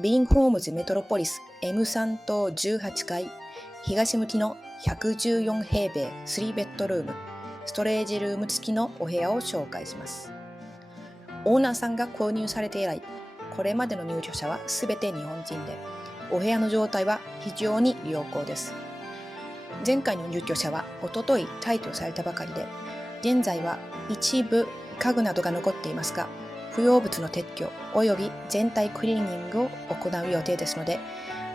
ビーンホームズメトロポリス M3 棟18階、東向きの114平米3ベッドルーム、ストレージルーム付きのお部屋を紹介します。オーナーさんが購入されて以来、これまでの入居者はすべて日本人で、お部屋の状態は非常に良好です。前回の入居者はおととい退去されたばかりで、現在は一部家具などが残っていますが、不要物の撤去および全体クリーニングを行う予定ですので、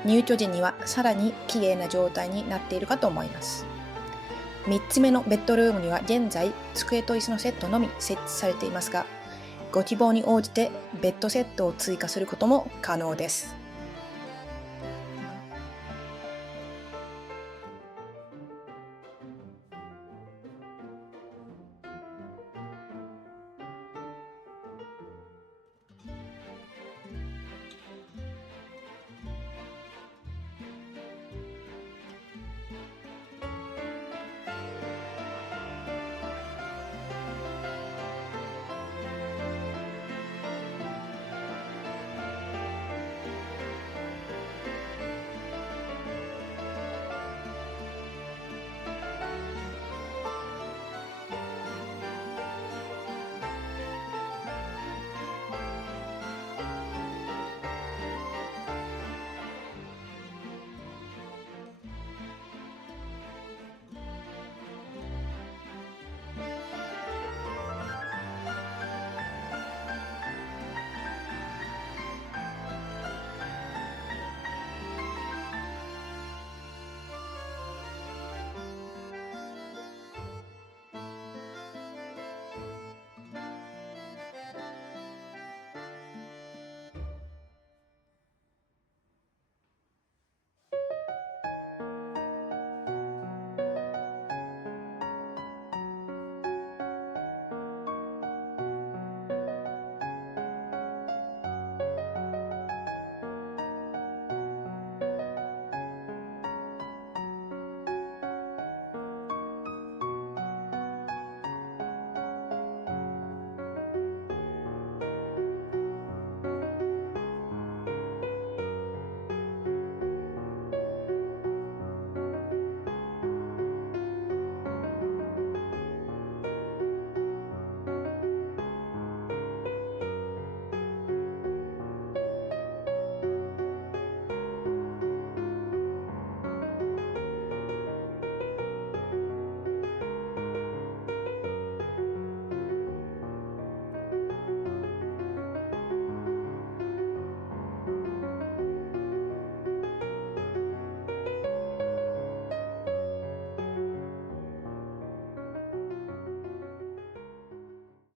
入居時にはさらに綺麗な状態になっているかと思います。3つ目のベッドルームには現在机と椅子のセットのみ設置されていますが、ご希望に応じてベッドセットを追加することも可能です。